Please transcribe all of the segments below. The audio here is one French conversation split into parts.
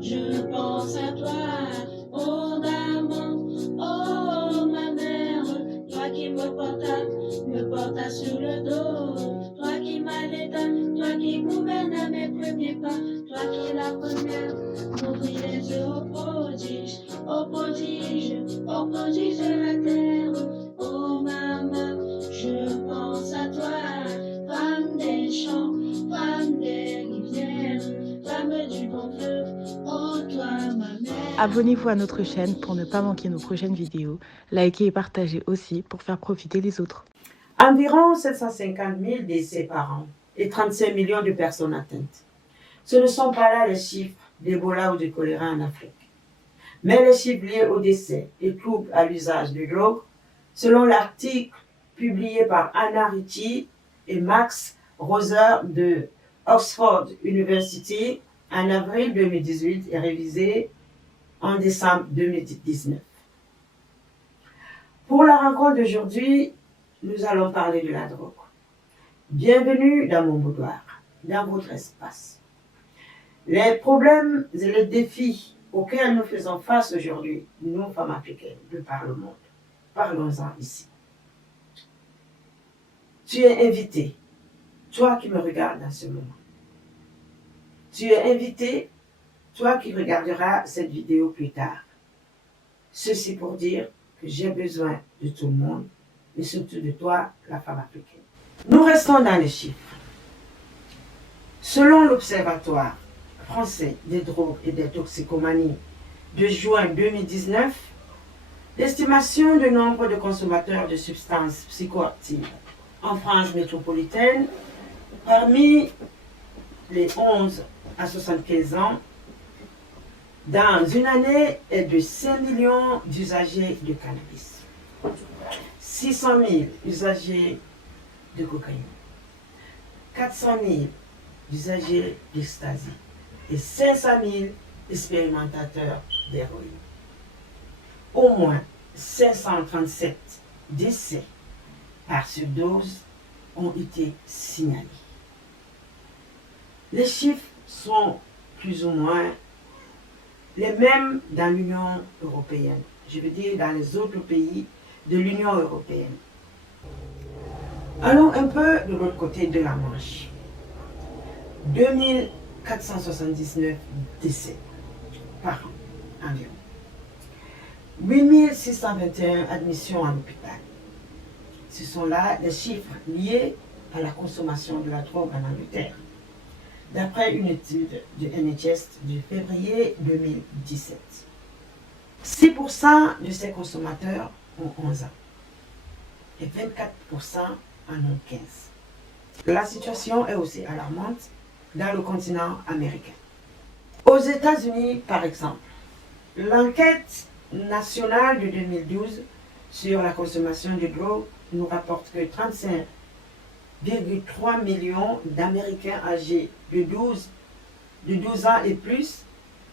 je pense à toi, oh maman, oh ma mère, toi qui me portas sur le dos, toi qui m'allaitas, toi qui gouverne à mes premiers pas, toi qui es la première, m'ouvris les yeux au prodige de la terre, oh maman, je pense à toi, femme des champs, femme des rivières, femme du bon fleuve, oh toi ma mère. Abonnez-vous à notre chaîne pour ne pas manquer nos prochaines vidéos. Likez et partagez aussi pour faire profiter les autres. Environ 750 000 décès par an et 35 millions de personnes atteintes. Ce ne sont pas là les chiffres d'Ebola ou de choléra en Afrique, mais les chiffres liés aux décès et troubles à l'usage de drogue, selon l'article publié par Anna Ricci et Max Roser de Oxford University en avril 2018 et révisé en décembre 2019. Pour la rencontre d'aujourd'hui, nous allons parler de la drogue. Bienvenue dans mon boudoir, dans votre espace. Les problèmes et les défis auxquels nous faisons face aujourd'hui, nous, femmes africaines, de par le monde. Parlons-en ici. Tu es invité, toi qui me regardes dans ce moment. Tu es invité, toi qui regarderas cette vidéo plus tard. Ceci pour dire que j'ai besoin de tout le monde, mais surtout de toi, la femme africaine. Nous restons dans les chiffres. Selon l'Observatoire français des drogues et des toxicomanies de juin 2019, l'estimation du nombre de consommateurs de substances psychoactives en France métropolitaine parmi les 11 à 75 ans dans une année est de 5 millions d'usagers de cannabis, 600 000 usagers de cocaïne, 400 000 d'usagers d'ecstasy et 500 000 expérimentateurs d'héroïne. Au moins 537 décès par surdose ont été signalés. Les chiffres sont plus ou moins les mêmes dans l'Union européenne, je veux dire dans les autres pays de l'Union européenne. Allons un peu de l'autre côté de la Manche. 2479 décès par an environ. 8621 admissions en hôpital. Ce sont là les chiffres liés à la consommation de la drogue en Angleterre, d'après une étude du NHS de février 2017. 6% de ces consommateurs ont 11 ans et 24% en ont 15. La situation est aussi alarmante dans le continent américain. Aux États-Unis, par exemple, l'enquête nationale de 2012 sur la consommation de drogue nous rapporte que 35,3 millions d'Américains âgés de 12 ans et plus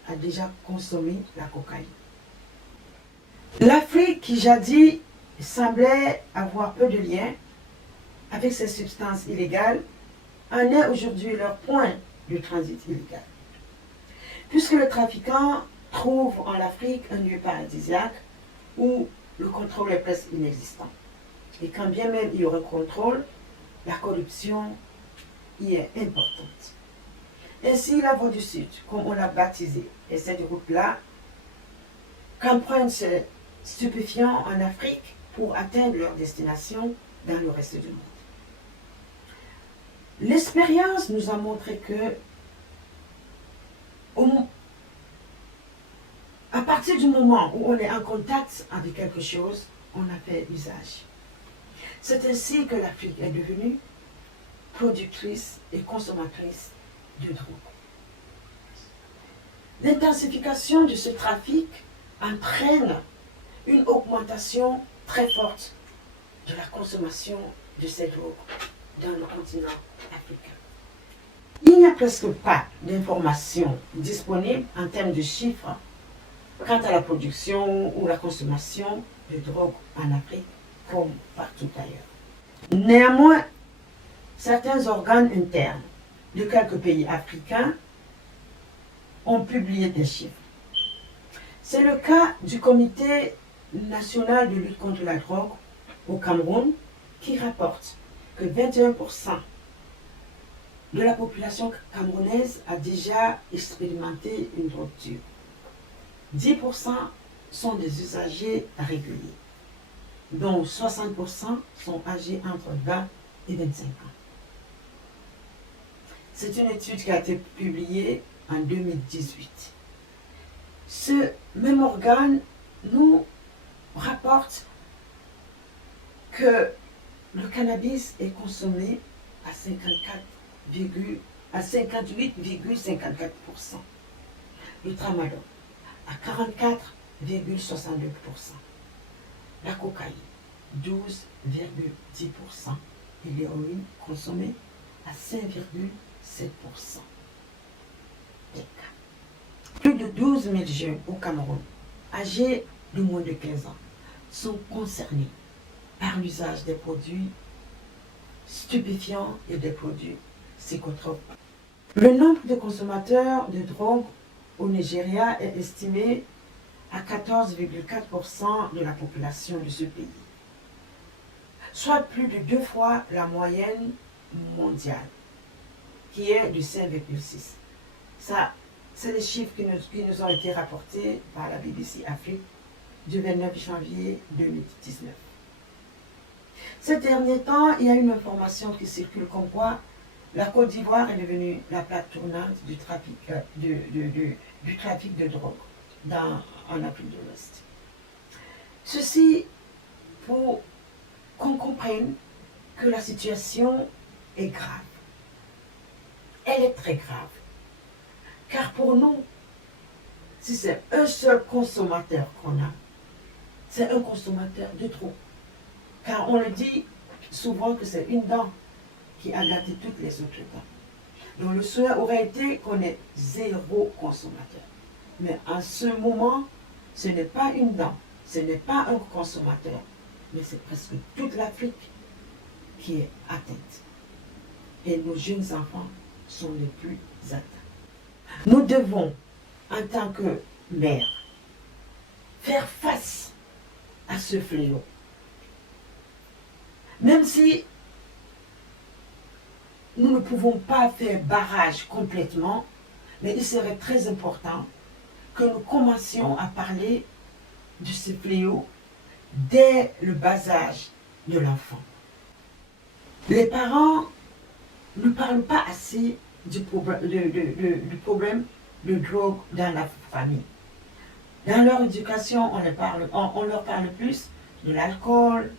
a déjà consommé la cocaïne. L'Afrique, qui jadis semblait avoir peu de liens avec ces substances illégales, en est aujourd'hui leur point de transit illégal. Puisque le trafiquant trouve en Afrique un lieu paradisiaque où le contrôle est presque inexistant. Et quand bien même il y aurait contrôle, la corruption y est importante. Ainsi, la voie du Sud, comme on l'a baptisée, et cette route-là, qu'empruntent ces stupéfiants en Afrique pour atteindre leur destination dans le reste du monde. L'expérience nous a montré que à partir du moment où on est en contact avec quelque chose, on a fait usage. C'est ainsi que l'Afrique est devenue productrice et consommatrice de drogue. L'intensification de ce trafic entraîne une augmentation très forte de la consommation de ces drogues dans le continent africain. Il n'y a presque pas d'informations disponibles en termes de chiffres quant à la production ou la consommation de drogue en Afrique comme partout ailleurs. Néanmoins, certains organes internes de quelques pays africains ont publié des chiffres. C'est le cas du Comité national de lutte contre la drogue au Cameroun qui rapporte que 21% de la population camerounaise a déjà expérimenté une drogue dure. 10% sont des usagers réguliers, dont 60% sont âgés entre 20 et 25 ans. C'est une étude qui a été publiée en 2018. Ce même organe nous rapporte que le cannabis est consommé à 58,54%. Le tramadol à 44,62%. La cocaïne, 12,10%. Et l'héroïne consommée à 5,7% des cas. Plus de 12 000 jeunes au Cameroun, âgés de moins de 15 ans, sont concernés par l'usage des produits stupéfiants et des produits psychotropes. Le nombre de consommateurs de drogue au Nigeria est estimé à 14,4% de la population de ce pays, soit plus de 2 fois la moyenne mondiale, qui est de 5,6. Ça, c'est les chiffres qui nous ont été rapportés par la BBC Afrique du 29 janvier 2019. Ces derniers temps, il y a une information qui circule comme quoi la Côte d'Ivoire est devenue la plaque tournante du trafic de drogue en Afrique de l'Ouest. Ceci pour qu'on comprenne que la situation est grave. Elle est très grave. Car pour nous, si c'est un seul consommateur qu'on a, c'est un consommateur de trop. Car on le dit souvent que c'est une dent qui a gâté toutes les autres dents. Donc le souhait aurait été qu'on ait 0 consommateur. Mais en ce moment, ce n'est pas une dent, ce n'est pas un consommateur, mais c'est presque toute l'Afrique qui est atteinte. Et nos jeunes enfants sont les plus atteints. Nous devons, en tant que mères, faire face à ce fléau. Même si nous ne pouvons pas faire barrage complètement, mais il serait très important que nous commencions à parler de ce fléau dès le bas âge de l'enfant. Les parents ne parlent pas assez du problème de drogue dans la famille. Dans leur éducation, on leur parle plus de l'alcool,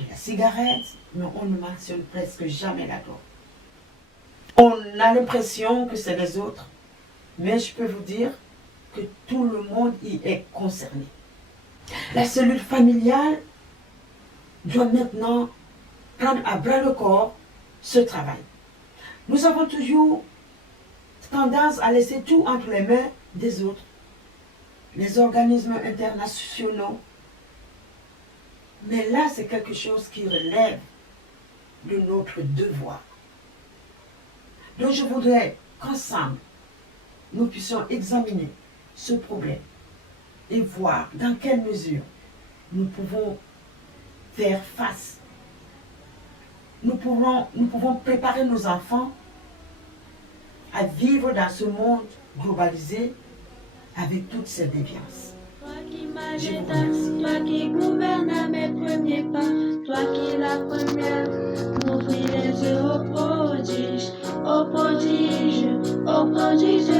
de la cigarette, mais on ne mentionne presque jamais la drogue. On a l'impression que c'est les autres, mais je peux vous dire que tout le monde y est concerné. La cellule familiale doit maintenant prendre à bras le corps ce travail. Nous avons toujours tendance à laisser tout entre les mains des autres, les organismes internationaux. Mais là, c'est quelque chose qui relève de notre devoir. Donc je voudrais qu'ensemble, nous puissions examiner ce problème et voir dans quelle mesure nous pouvons faire face. Nous pouvons préparer nos enfants à vivre dans ce monde globalisé avec toutes ces déviances. Toi qui m'as toi qui gouverne à mes premiers pas, toi qui la première m'ouvris les yeux au prodige, au prodige, au prodige.